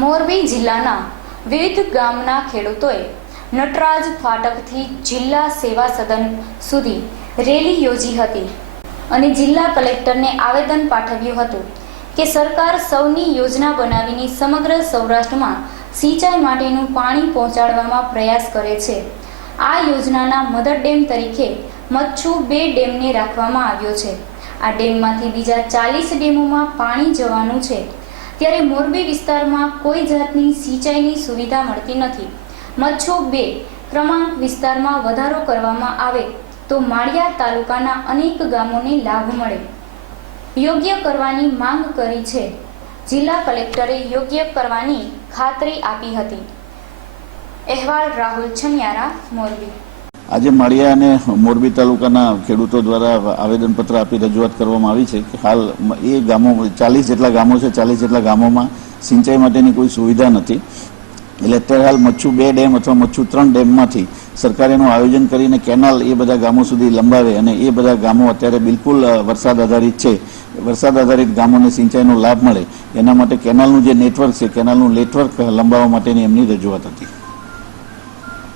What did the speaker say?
મોરબી જિલ્લાના વિવિધ ગામના ખેડૂતોએ નટરાજ ફાટકથી જિલ્લા સેવા સદન સુધી રેલી યોજી હતી અને જિલ્લા કલેક્ટરને આવેદન પાઠવ્યું હતું કે સરકાર સૌની યોજના બનાવીને સમગ્ર સૌરાષ્ટ્રમાં સિંચાઈ માટેનું પાણી પહોંચાડવામાં પ્રયાસ કરે છે. આ યોજનાના મધર ડેમ તરીકે મચ્છુ બે ડેમને રાખવામાં આવ્યો છે. આ ડેમમાંથી બીજા ચાલીસ ડેમોમાં પાણી જવાનું છે. ત્યારે મોરબી વિસ્તારમાં કોઈ જાતની સિંચાઈની સુવિધા મળતી નથી. મચ્છો બે ક્રમાંક વિસ્તારમાં વધારો કરવામાં આવે તો માળિયા તાલુકાના અનેક ગામોને લાભ મળે. યોગ્ય કરવાની માંગ કરી છે. જિલ્લા કલેક્ટરે યોગ્ય કરવાની ખાતરી આપી હતી. અહેવાલ રાહુલ છનિયારા, મોરબી. આજે માળિયા અને મોરબી તાલુકાના ખેડૂતો દ્વારા આવેદનપત્ર આપી રજૂઆત કરવામાં આવી છે કે હાલ એ ગામો, ચાલીસ જેટલા ગામો છે, ચાલીસ જેટલા ગામોમાં સિંચાઈ માટેની કોઈ સુવિધા નથી. એટલે અત્યારે હાલ મચ્છુ બે ડેમ અથવા મચ્છુ ત્રણ ડેમમાંથી સરકાર એનું આયોજન કરીને કેનાલ એ બધા ગામો સુધી લંબાવે અને એ બધા ગામો અત્યારે બિલકુલ વરસાદ આધારિત છે. વરસાદ આધારિત ગામોને સિંચાઈનો લાભ મળે. એના માટે કેનાલનું જે નેટવર્ક છે, કેનાલનું નેટવર્ક લંબાવવા માટેની એમની રજૂઆત હતી.